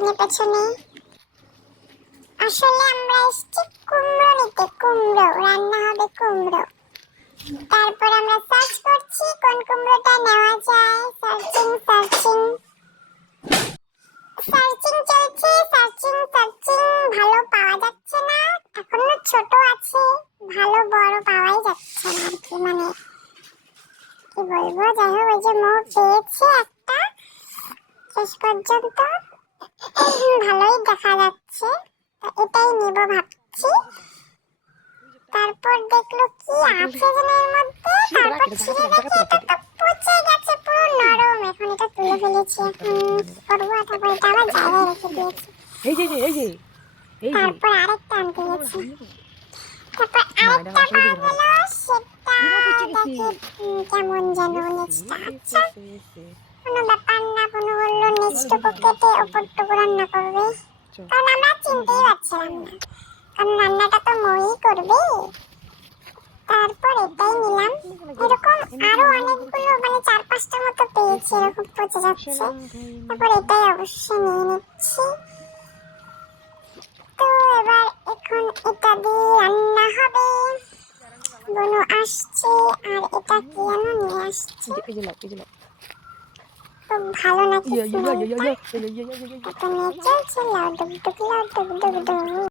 পেছনে পেছনে। আসলে আমরা এসেছি কুমড়ো নিতে, কুমড়ো রান্না হবে কুমড়ো। তারপর আমরা সার্চ করছি কোন কুমড়োটা নেওয়া যায়। সার্চিং সার্চিং সার্চিং চলছে, সার্চিং সার্চিং। ভালো পাওয়া যাচ্ছে না, এখনো ছোট আছে, ভালো বড় পাওয়াই যাচ্ছে না আর কি। মানে কি বলবো, যাই হোক ওই যে মো পেয়েছে একটা, শেষ পর্যন্ত ভালোই দেখা যাচ্ছে, এটাই নিব ভাবছি। তারপর দেখলো কি আছে যেন এর মধ্যে, তারপর ছিঁড়ে দেখি এটা তো পচে গেছে, পুরো নরম। এখন এটা তুলে ফেলেছি, এখন করবো, তারপর এটা আবার জায়গায় রেখে দিয়েছি। তারপর আরেকটা আনতে গেছি, তারপর আরেকটা পাওয়া গেল, সেটা দেখি কেমন যেন নিচটা। আচ্ছা কোনো ব্যাপার না, কোনো বললো নিচটুকু কেটে ওপরটুকু রান্না করবে, কারণ আমরা চিনতেই পারছিলাম না, কারণ রান্নাটা তো মই করবে। তারপর এটাই নিলাম। এরকম আরো অনেকগুলো, মানে 4-5টার মতো পেয়েছি এরকম পচে যাচ্ছে। তারপর এটাই অবশ্যই নিয়ে নিচ্ছি। তো এবার এখন এটা দিয়ে রান্না হবে। বনু আসছে আর এটা কি যেন নিয়ে আসছে, খুব ভালো নাকি স্মেলটা। এটা নিয়ে চলছে লাউ ডুক ডুক লাউ ডুক ডুক ডুক।